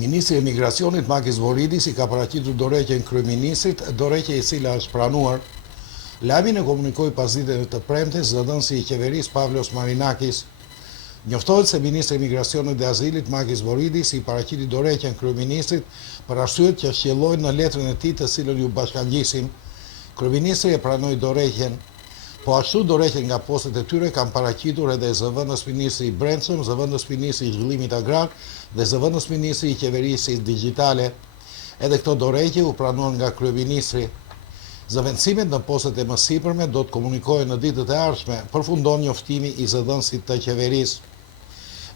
Ministri i Emigracionit Makis Voridis i ka paraqitur dorëheqjen kryeministrit, dorëheqje e cila është pranuar. Lajmin e komunikoi pas ditëve të premtes zëdhënësi i qeverisë Pavlos Marinakis. Njoftohet se Ministri i Emigracionit dhe Azilit Makis Voridis i paraqiti dorëheqjen kryeministrit për arsyet që sjellojnë në letrën e tij të cilën ju bashkangjisim. Kryeministri e pranoi dorëheqjen. Po ashtu dorëheqjen nga postet e tyre kanë paraqitur edhe zëvendës ministri i Brendshëm, zëvendës ministri i Zhvillimit Agrar dhe zëvendës ministri i Qeverisë Digjitale. Edhe këto dorëheqje u pranuan nga kryeministri. Zëvendësimet në postet e mësipërme do të komunikohen në ditët e ardhshme, përfundon njoftimi i zëdhënësit të qeverisë.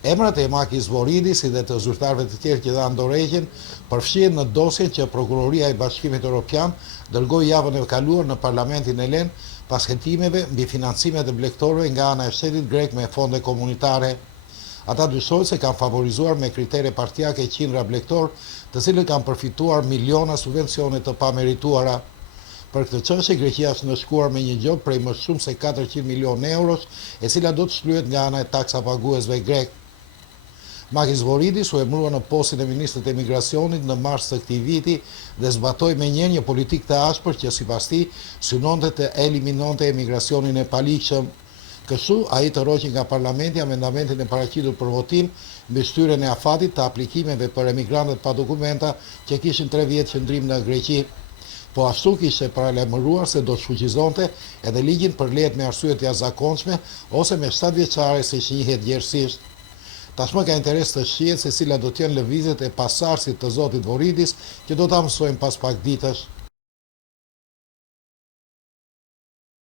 Emrat e Makis Voridis dhe të zyrtarëve të tjerë që dhanë dorëheqjen përfshihen në dosjen që Prokuroria e Bashkimit Evropian dërgoi javën e kaluar në Parlamentin helen pas hetimeve mbi financimet e blegtorëve nga ana e shtetit grek me fonde komunitare. Ata dyshohet se kanë favorizuar me kritere partijake qindra blegtor, të cilët kanë përfituar miliona subvencione të pamerituara. Për këtë çështje Greqia është ndëshkuar me një gjop prej më shumë se 400 milionë euros, e cila do të shlyhet nga ana e taksapaguesve grek. Makis Voridis u emërua në postin e ministrit të emigracionit në mars të këtij viti dhe zbatoi menjëherë një politikë të ashpër që sipas tij synonte të eliminonte emigracionin e paligjshëm. Kështu ai tërhoqi nga parlamenti amendamentin e paraqitur për votim mbi shtyrjen e afatit të aplikimeve për emigrantët pa dokumenta që kishin 3 vjet qëndrim në Greqi. Po ashtu kishte paralajmëruar se do të shfuqizonte edhe ligjin për lejet me arsye të jashtëzakonshme ose me 7 vjeçare siç njihet gjerësisht. Tashmë ka interes të shihet se cila do të jenë lëvizjet e pasardhësit të zotit Voridis, që do ta mësojmë pas pak ditësh.